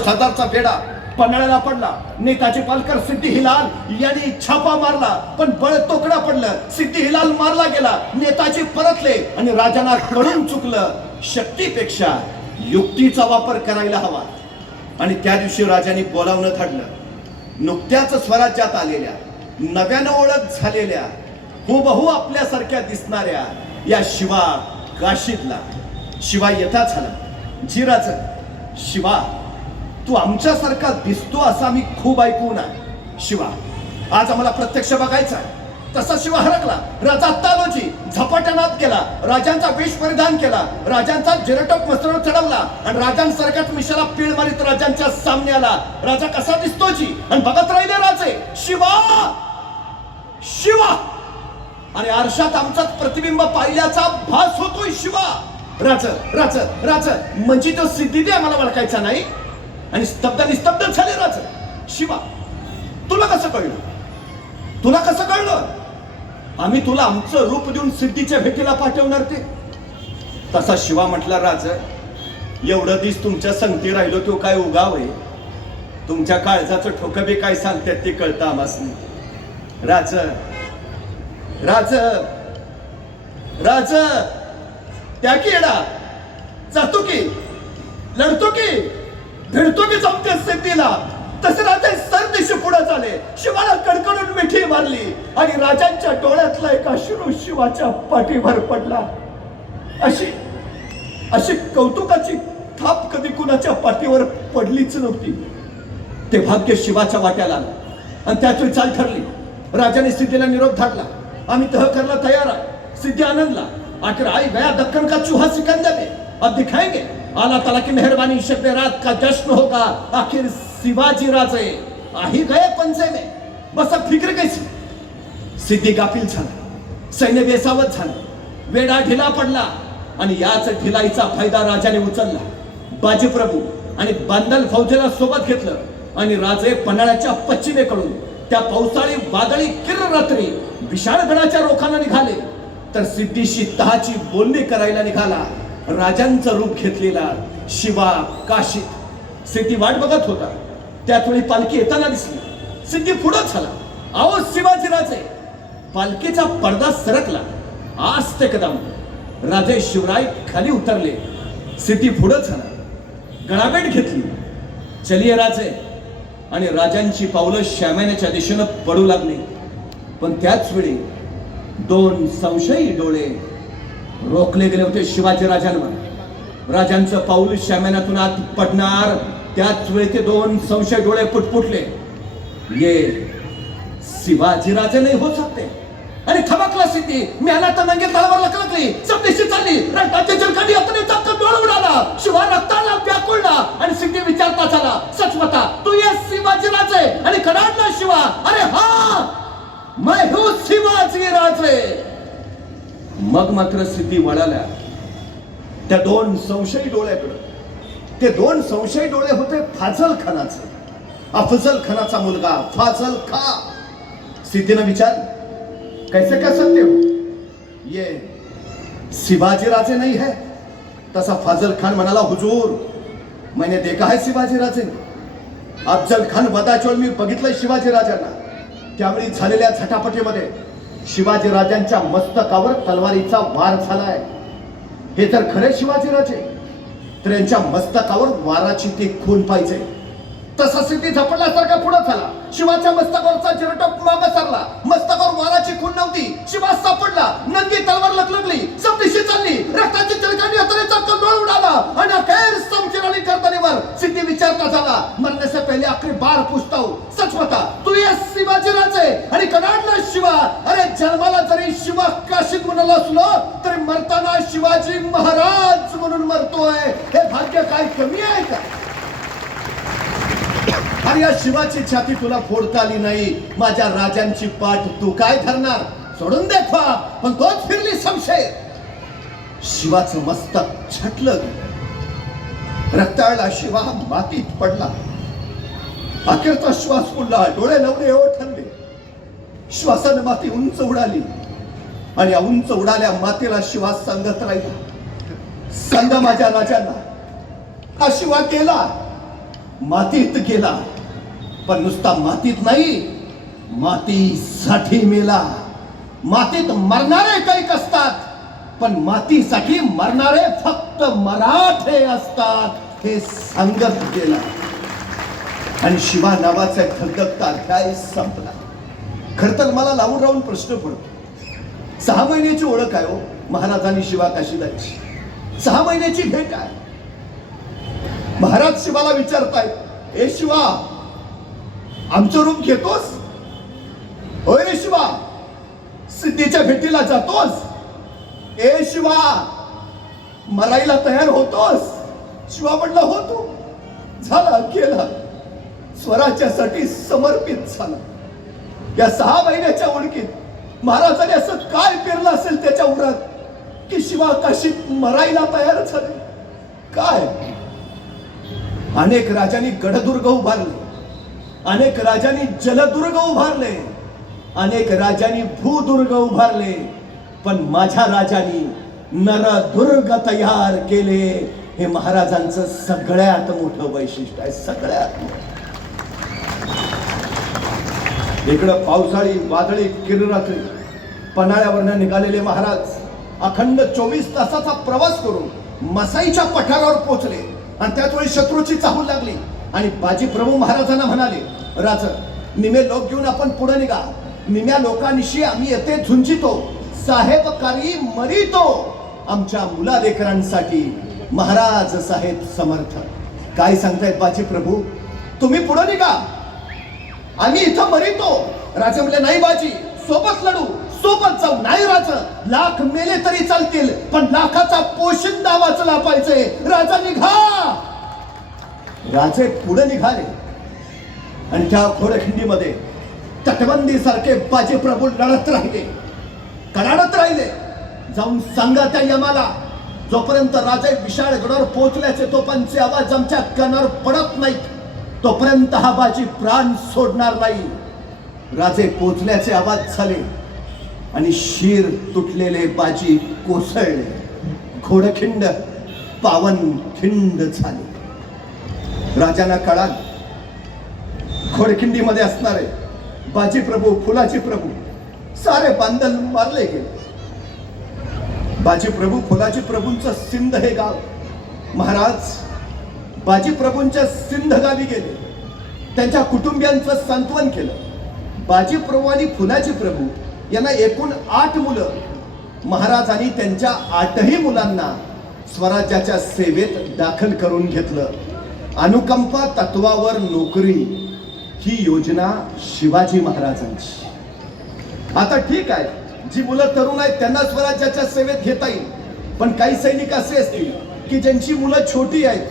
हजारचा फेडा पन्हाळ्याला पडला. नेताजी पालकर सिद्धी हिलाल यांनी छापा मारला. पण बळ तोकडा पडलं. सिद्धी हिलाल मारला गेला. नेताजी परतले आणि राजांना कळून चुकलं. शक्तीपेक्षा युक्तीचा वापर करायला हवा. आणि त्या दिवशी राजांनी बोलावणं ठरलं नुकत्याच स्वराज्यात आलेल्या नव्यानं ओळख झालेल्या हुबहू आपल्यासारख्या दिसणाऱ्या या शिवा काशीदला शिवा येता झाला. जिराज शिवा. तू आमच्यासारखा दिसतो असं आम्ही खूप ऐकून आहे. शिवा आज आम्हाला प्रत्यक्ष बघायचा आहे. तसा शिवा हरकला. राजा तालोजी झपाट्यानात गेला. राजांचा वेश परिधान केला. राजांचा जिरटप वस्त्र चढवला. आणि राजांसारख्याच मिशाला पीळ मारित राजांच्या सामने आला. राजा कसा दिसतो जी? आणि बघत राहिले राजे. शिवा! शिवा! आणि आरशात आमचाच प्रतिबिंब पाहिल्याचा भास होतोय शिवा. राज राज राज म्हणजे तो सिद्धी आम्हाला ओळखायचा नाही? आणि स्तब्ध निस्तब्ध झाले राज शिवा तुला कसं कळलं? तुला कसं कळलं? आम्ही तुला आमचं रूप देऊन सिद्धीच्या भेटीला पाठवणार ते. तसा शिवा म्हटला राज एवढं दिस तुमच्या संगती राहिलो तो काय उगाव आहे? तुमच्या काळजाचं ठोकं बी काय सांगतात ते कळतं आम्हास राज राज राज त्या की येडा? जातो की? लढतो की? भिडतो की जमते सिद्धीला. तसे राजा सरदेशी पुढे झाले शिवाला कडकडून मिठी मारली आणि राजांच्या डोळ्यातला एक अश्रू शिवाच्या पाठीवर पडला. अशी अशी कौतुकाची थाप कधी कुणाच्या पाठीवर पडलीच नव्हती. ते भाग्य शिवाच्या वाट्याला आलं आणि त्याच चाल ठरली. राजाने सिद्धीला निरोप धाडला. आम्ही तह करला तयार आहे सिद्धी आनंदला. आखिर आई गया दक्कन का चूहा सिकंदर में अब दिखाएंगे अल्लाह ताला की मेहरबानी शब रात का जश्न होगा आखिर शिवाजी राजे आही गए पंचे में। बस अब फिक्र कैसी? सिद्धी गाफील झाला सैन्य बेसावत झालं वेडा ढिला पडला आणि याच ढिलाईचा फायदा राजाने उचलला. बाजीप्रभू आणि बांदल फौजेला सोबत घेतलं आणि राजे पन्हाळ्याच्या पश्चिमेकडून त्या पावसाळी वादळी किर रात्री विशाळगडाच्या रोखानं निघाले. तर सिद्धीशी तहाची बोलणी करायला निघाला. राजांचं रूप घेतलेला शिवा काशीत. सिद्धी वाट बघत होता. त्याच वेळी पालखी येताना दिसली. सिद्धी पुढं झाला. आहो शिवाजीराजे पालखीचा पडदा सरकला. आज ते कदम. राजे शिवराय खाली उतरले. सिद्धी पुढं झाला. गळाभेट घेतली. चलिये राजे. आणि राजांची पावलं श्यामाण्याच्या दिशेनं पडू लागली. पण त्याच वेळी दोन संशयी डोळे रोखले गेले होते शिवाजी राजांवर. राजांचं पाऊल श्यामानातून आत पडणार. त्याच वेळी ते दोन संशय डोळे पुटपुटले. ये शिवाजी राजे नाही हो सकते आणि थबकला सिद्धी मी आला तर नंगे तळावर लकलकली सबदेशी चालली. रक्ताच्या जलकाडी हाताने तक्क डोळ उडाला. शिवा रक्ताला व्याकुळला. आणि सिद्धी विचारता झाला सचमता तू ये शिवाजी राजे आणि कडाडला शिवा. अरे हा! मैं हूँ शिवाजी राजे. मग मात्र स्थिती वळाल्या. त्या दोन संशयी डोळ्याकडं. ते दोन संशयी डोळे होते फाजल खानाचे अफजल खानाचा मुलगा फाजल खा स्थितीनं विचार कैसे कह सकते हो? ये शिवाजी राजे नाही है. तसा फाजल खान म्हणाला हुजूर मैंने देखा है शिवाजी राजे अफजल खान वदाचोळ मी बघितलंय शिवाजी राजांना त्यावेळी झालेल्या झटापटीमध्ये शिवाजी राजांच्या मस्तकावर तलवारीचा वार झालाय. हे तर खरे शिवाजी राजे. तर यांच्या मस्तकावर वाराची ती खून पाहिजे. तसा सिद्धी झपडल्यासारखा पुढे झाला. शिवाच्या मस्तकावरचा जिरटप मागे सरला. मस्तकावर वाराची खून नव्हती. शिवा सापडला. नंदी तलवार लकलकली सबदिशी चालली. रक्ताची तिळकांनी हतरेचा कंदोळ उडाला. आणि अखेर समचिराणी गर्दनीवर सिद्धी विचारता झाला. मरने से पहले आखिरी बार पूछता हूँ सच बता तू ये शिवाजी राजे. आणि कनाडला शिवा. अरे जन्माला जरी शिवा काशीत म्हणाला असलो तरी मरताना शिवाजी महाराज म्हणून मरतोय. हे भाग्य काय कमी आहे का? आणि या शिवाची छाती तुला फोडता आली नाही. माझ्या राजांची पाठ तू काय धरणार? सोडून देखवा पण तोच फिरली संशय. शिवाचं मस्तक छटलं रक्ताळला शिवा मातीत पडला. अखेरचा श्वास पुढला डोळे लावले एवढं श्वासानं माती उंच उडाली. आणि या उंच उडाल्या मातीला शिवा सांगत राहिला. सांगा माझ्या राजांना हा शिवा केला मातीत गेला. पण नुसता मातीत नाही मातीसाठी मेला. मातीत मरणारे कैक असतात पण मातीसाठी मरणारे फक्त मराठे असतात हे सांगत गेला. आणि शिवा नावाचा धगधगता अध्याय संपला. खर तर मला लावून राहून प्रश्न पडतो. सहा महिन्याची ओळख आहे हो महाराजांनी शिवा काशीदाची सहा महिन्याची भेट आहे. महाराज शिवाला विचारतायत ए शिवा आमचं रूप घेतोस? होय रे शिवा सिद्धीच्या भेटीला जातोस. ए शिवा मराईला तयार होतोस. शिवा म्हणला होतो झाला केला. स्वराज्यासाठी समर्पित झाला. या सहा महिन्याच्या ओळखीत महाराजांनी असं काय पेरलं असेल त्याच्या उरात? की शिवा काशी मरायला तयार झाले? काय? अनेक राजांनी गडदुर्ग उभारले. अनेक राजांनी जलदुर्ग उभारले. अनेक राजांनी भूदुर्ग उभारले. पण माझ्या राजांनी नरदुर्ग तयार केले. हे महाराजांचं सगळ्यात मोठं वैशिष्ट्य आहे. सगळ्यात मोठं. इकडं पावसाळी वादळी किररात्री पन्हाळ्यावरनं निघालेले महाराज अखंड चोवीस तासाचा प्रवास करून मसाईच्या पठारावर पोहोचले. आणि त्याच वेळी शत्रूची चाहूल लागली. आणि बाजी प्रभू महाराजांना म्हणाले राज निमे लोक घेऊन आपण पुढे निघा. निम्या लोकांशी आम्ही येथे झुंजितो. साहेबकारी मरितो. आमच्या मुलालेकरांसाठी महाराज साहेब समर्थ. काय सांगतायत बाजी प्रभू? तुम्ही पुढे निघा. आम्ही इथं मरितो. राजा म्हणले नाही बाजी सोबत लढू. सोबत जाऊ. नाही राजा लाख मेले तरी चालतील पण लाखाचा पोशिंदा वाचला पाहिजे. राजा निघा. राजे पुढे निघाले. आणि त्या खोडखिंडीमध्ये तटबंदी सारखे बाजी प्रभू लढत राहिले. कडाडत राहिले. जाऊन सांगा त्या यमाला जोपर्यंत राजे विशाळ गडावर पोहोचल्याचे तोपर्यंतचे आवाज आमच्या कानावर पडत नाहीत. तोपर्यंत हा बाजी प्राण सोडणार नाही. राजे पोचल्याचे आवाज झाले आणि शिर तुटलेले बाजी कोसळले. घोडखिंड पावन खिंड झाले. राजांना कळाल घोडखिंडीमध्ये असणारे बाजी प्रभू फुलाची प्रभू सारे बांधल मारले गेले. बाजी प्रभू फुलाजी प्रभूंचं सिंध हे गाव. महाराज बाजीप्रभूंच्या सिंध गावी गेले. त्यांच्या कुटुंबियांचं सांत्वन केलं. बाजीप्रभू आणि फुलाजी प्रभू यांना एकूण आठ मुलं. महाराजांनी त्यांच्या आठही मुलांना स्वराज्याच्या सेवेत दाखल करून घेतलं. अनुकंपा तत्वावर नोकरी ही योजना शिवाजी महाराजांची. आता ठीक आहे. जी मुलं तरुण आहेत त्यांना स्वराज्याच्या सेवेत घेता येईल. पण काही सैनिक असे असतील की ज्यांची मुलं छोटी आहेत